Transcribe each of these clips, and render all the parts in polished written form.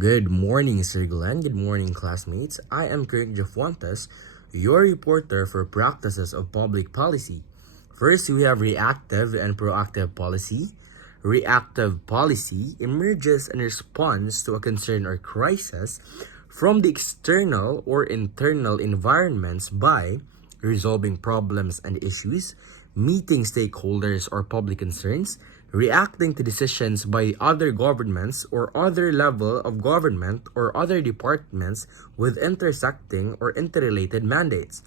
Good morning, Sir Glenn. Good morning, classmates. I am Kirk Jafuentes, your reporter for practices of public policy. First, we have reactive and proactive policy. Reactive policy emerges in response to a concern or crisis from the external or internal environments by resolving problems and issues, meeting stakeholders or public concerns, reacting to decisions by other governments or other level of government or other departments with intersecting or interrelated mandates,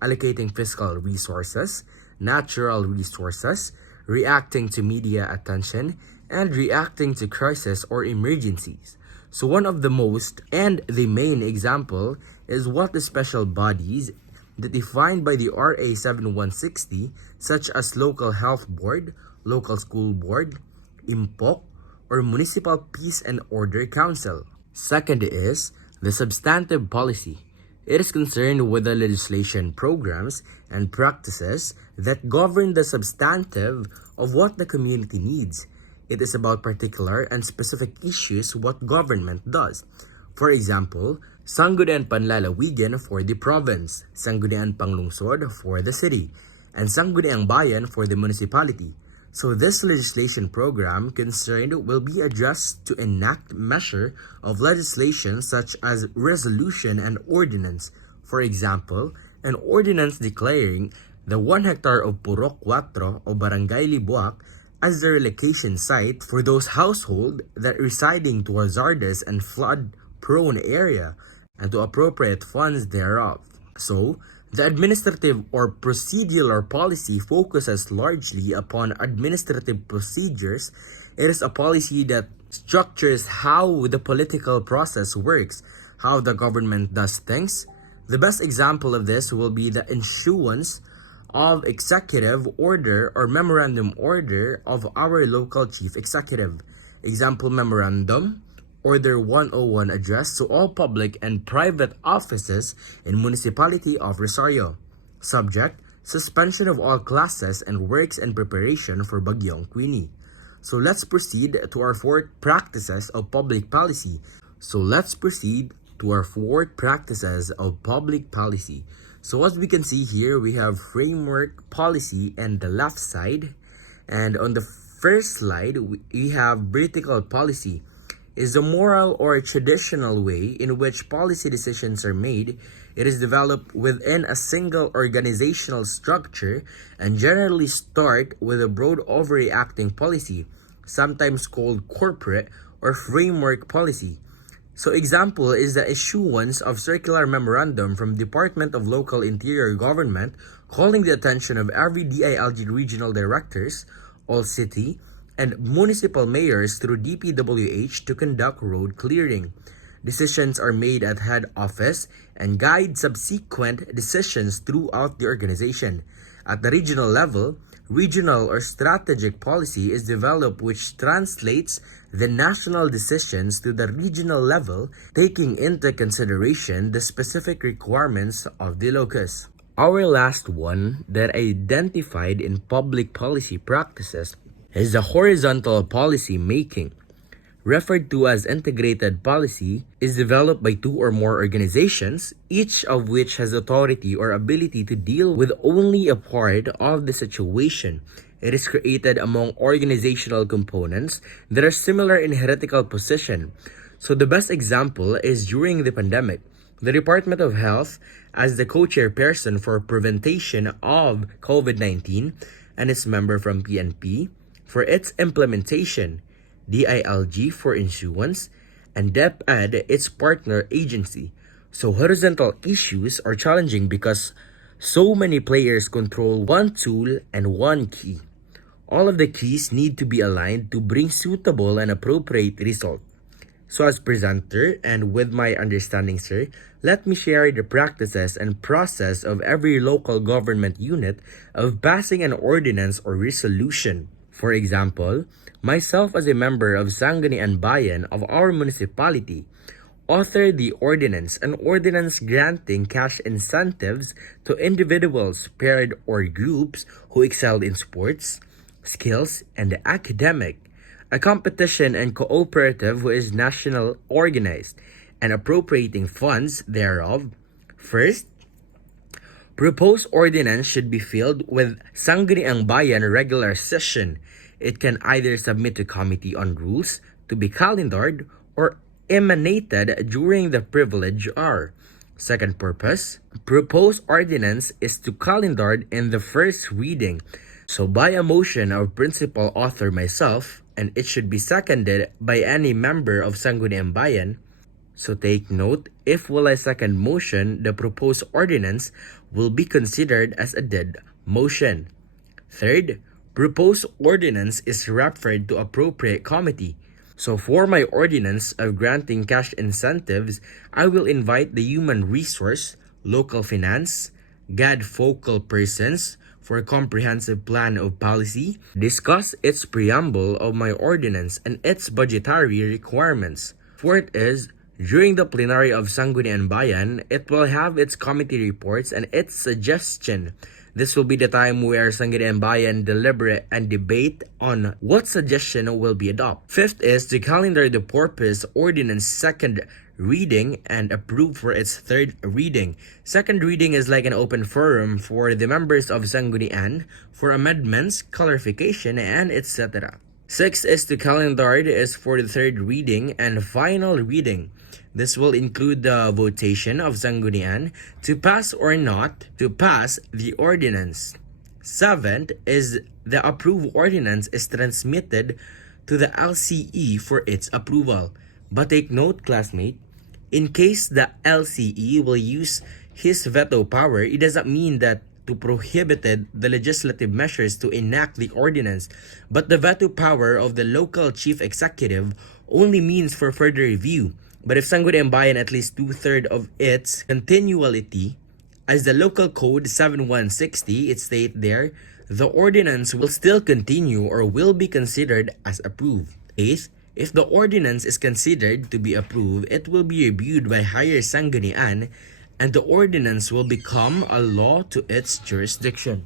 allocating fiscal resources, natural resources, reacting to media attention, and reacting to crisis or emergencies. So one of the most and the main example is what the special bodies that defined by the RA 7160 such as local health board, local school board, IMPOC, or municipal peace and order council. Second is the substantive policy. It is concerned with the legislation programs and practices that govern the substantive of what the community needs. It is about particular and specific issues what government does. For example, Sangguniang Panlalawigan for the province, Sangguniang Panglungsod for the city, and Sangguniang Bayan for the municipality. So this legislation program concerned will be addressed to enact measure of legislation such as resolution and ordinance. For example, an ordinance declaring the 1 hectare of Purok 4 o Barangay Libuak as the relocation site for those household that residing to hazardous and flood-prone area and to appropriate funds thereof. So, the administrative or procedural policy focuses largely upon administrative procedures. It is a policy that structures how the political process works, how the government does things. The best example of this will be the issuance of executive order or memorandum order of our local chief executive. Example memorandum, Order 101 addressed to all public and private offices in Municipality of Rosario. Subject, suspension of all classes and works in preparation for Bagyong Queenie. So let's proceed to our fourth practices of public policy. So as we can see here, we have framework policy and the left side. And on the first slide, we have vertical policy. Is the moral or traditional way in which policy decisions are made. It is developed within a single organizational structure and generally start with a broad overreacting policy, sometimes called corporate or framework policy. So example is the issuance of circular memorandum from Department of Local Interior Government calling the attention of every DILG regional directors, all city, and municipal mayors through DPWH to conduct road clearing. Decisions are made at head office and guide subsequent decisions throughout the organization. At the regional level, regional or strategic policy is developed which translates the national decisions to the regional level, taking into consideration the specific requirements of the locus. Our last one that identified in public policy practices is the horizontal policy making. Referred to as integrated policy, is developed by two or more organizations, each of which has authority or ability to deal with only a part of the situation. It is created among organizational components that are similar in hierarchical position. So the best example is during the pandemic. The Department of Health, as the co-chairperson for prevention of COVID-19 and its member from PNP, for its implementation, DILG for issuance, and DepEd its partner agency. So horizontal issues are challenging because so many players control one tool and one key. All of the keys need to be aligned to bring suitable and appropriate result. So as presenter and with my understanding, sir, let me share the practices and process of every local government unit of passing an ordinance or resolution. For example, myself as a member of Sangguniang Bayan of our municipality, authored the ordinance, an ordinance granting cash incentives to individuals, paired or groups who excelled in sports, skills, and academic. A competition and cooperative who is national organized and appropriating funds thereof. First, proposed ordinance should be filled with Sangguniang Bayan regular session. It can either submit to Committee on Rules to be calendared or emanated during the privilege hour. Second purpose, proposed ordinance is to calendared in the first reading. So by a motion of principal author myself, and it should be seconded by any member of Sangguniang Bayan. So take note, if will I second motion, the proposed ordinance will be considered as a dead motion. Third, proposed ordinance is referred to appropriate committee. So for my ordinance of granting cash incentives, I will invite the human resource, local finance, GAD focal persons for a comprehensive plan of policy, discuss its preamble of my ordinance and its budgetary requirements. Fourth is, during the plenary of Sangguniang Bayan, it will have its committee reports and its suggestion. This will be the time where Sangguniang Bayan deliberate and debate on what suggestion will be adopted. Fifth is to calendar the purpose ordinance second reading and approve for its third reading. Second reading is like an open forum for the members of Sangguniang for amendments, clarification, and etc. Sixth is to calendar is for the third reading and final reading. This will include the votation of Sangguniang to pass or not to pass the ordinance. Seventh is the approved ordinance is transmitted to the LCE for its approval. But take note, classmate, in case the LCE will use his veto power, it doesn't mean that to prohibited the legislative measures to enact the ordinance, but the veto power of the local chief executive only means for further review. But if Sangguniang Bayan at least 2/3 of its continuality, as the local code 7160, it states there, the ordinance will still continue or will be considered as approved. Eighth, if the ordinance is considered to be approved, it will be reviewed by higher Sangguniang and the ordinance will become a law to its jurisdiction.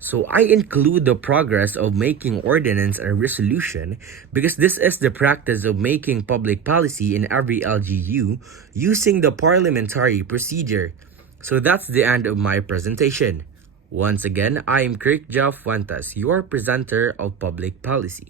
So I include the progress of making ordinance a resolution because this is the practice of making public policy in every LGU using the parliamentary procedure. So that's the end of my presentation. Once again, I am Kirk Fuentes, your presenter of public policy.